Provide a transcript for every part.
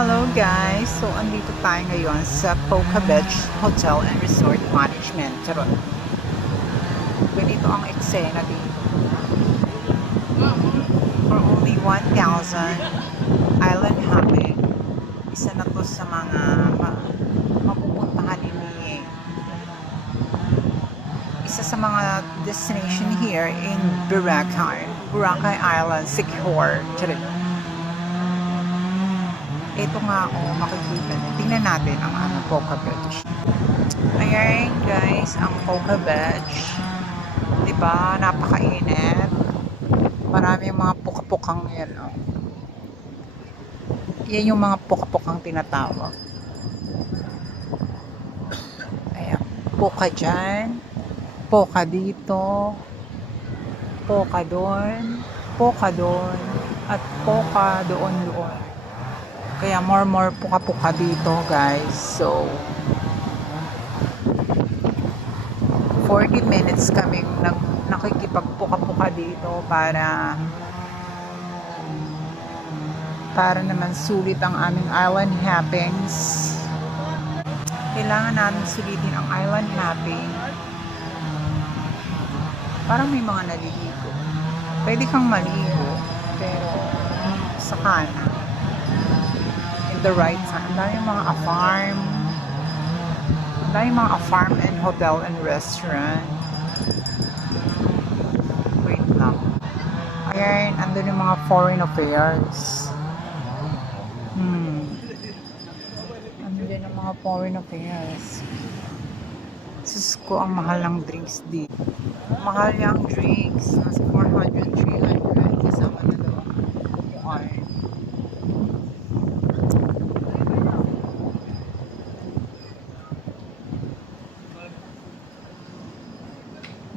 Hello guys! So, andito tayo ngayon sa Poca Beach Hotel and Resort Management. Charot. Ganito ang eksena dito. For only 1,000 island hopping. Isa na to sa mga mapupuntahan ni isa sa mga destination here in Boracay Island, Siquijor. Charot. Ito nga makikita. Tingnan natin ang Poca Beach. Ayan guys, ang Poca Beach. Diba? Napakainit. Maraming mga puka-pukang yan. Yan yung mga puka-pukang tinatawag. Ayan. Puka dyan. Puka dito. Puka doon. Puka doon. At puka doon. Kaya more puka-puka dito guys. So 40 minutes kaming nakikipagpuka-puka dito para naman sulit ang aming island hoppings. Kailangan namin sulitin ang island hopping. Parang may mga naliligo. Pwede kang maligo pero sa kanan. The right side. Ang dami mga farm. Ang dami mga farm and hotel and restaurant. Wait lang. Ayan, andun yung mga foreign affairs. Andun yung mga foreign affairs. Sus ko, ang mahal ng drinks dito. Mahal yung drinks. Nasa 400, 300. Kasama na daw ang upuan.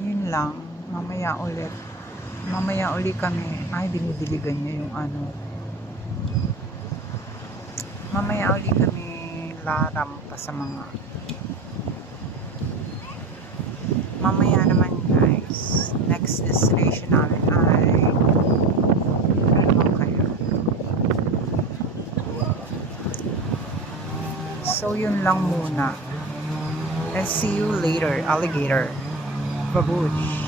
Yun lang, mamaya ulit kami. Ay, dinidiligan niya yung mamaya ulit kami laram pa sa mga mamaya naman guys. Next destination namin ay kaya. So yun lang muna, and see you later, alligator. Babush.